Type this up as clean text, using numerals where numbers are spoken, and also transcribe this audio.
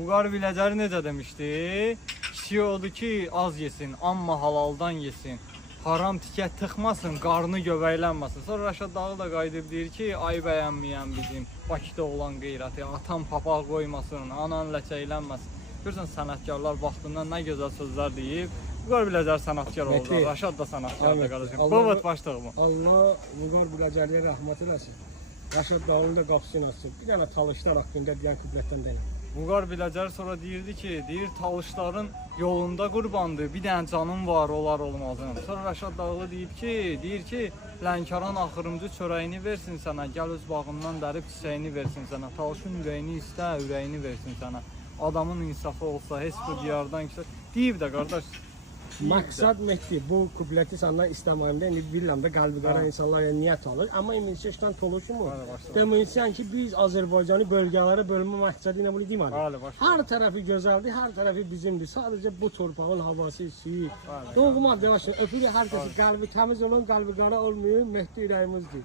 Vüqar Biləcəri necə demişdi? Kişi odur ki, az yesin, amma halaldan yesin. Haram tikə tıxmasın, qarnı göbəylənməsin. Sonra Rəşad Dağlı da qayıdıb deyir ki, ay bəyənməyən bizim Bakıda olan qeyrəti, atan papaq qoymasın, anan ləçəylənməsin. Görürsən, sənətkarlar vaxtından nə gözəl sözlər deyib. Vüqar Biləcəri sənətkar oldu, Rəşad da sənətkardır qardaşım. Bovat başlığımı. Allah Vüqar Biləcəriyə rəhmət eləsin. Rəşad Dağlı'nın da qapısını açsın. Bir dənə talışlar haqqında deyən kuplətdən deyim. Vüqar Biləcəri sonra deyirdi ki, deyir talışların yolunda qurbandır, bir dənə canım var, olar olmazım. Sonra Rəşad Dağlı deyir ki, Lənkəran axırımcı çörəyini versin sənə, gəl öz bağımdan dərib çiçəyini versin sənə, talışın ürəyini istə, ürəyini versin sənə. Adamın insafı olsa, heç bu diyardan ki, deyib də qardaş. Maksad Mehdi bu kupleti senden istemeyimde bilirəm də qalbi qara insanlar niyyət alır. Amma iminçəkdən toluşu mu? Demirsən ki biz Azərbaycanı bölgələrə bölmə məqsədi ilə bunu demədik. Hər tərəfi gözəldir, hər tərəfi bizimdir. Sadəcə bu torpağın havası, suyu. Doğma demişəm, öpürük hər kəsi, qalbi təmiz olun, qalbi qara olmayın, Mehdi ürəyimizdir.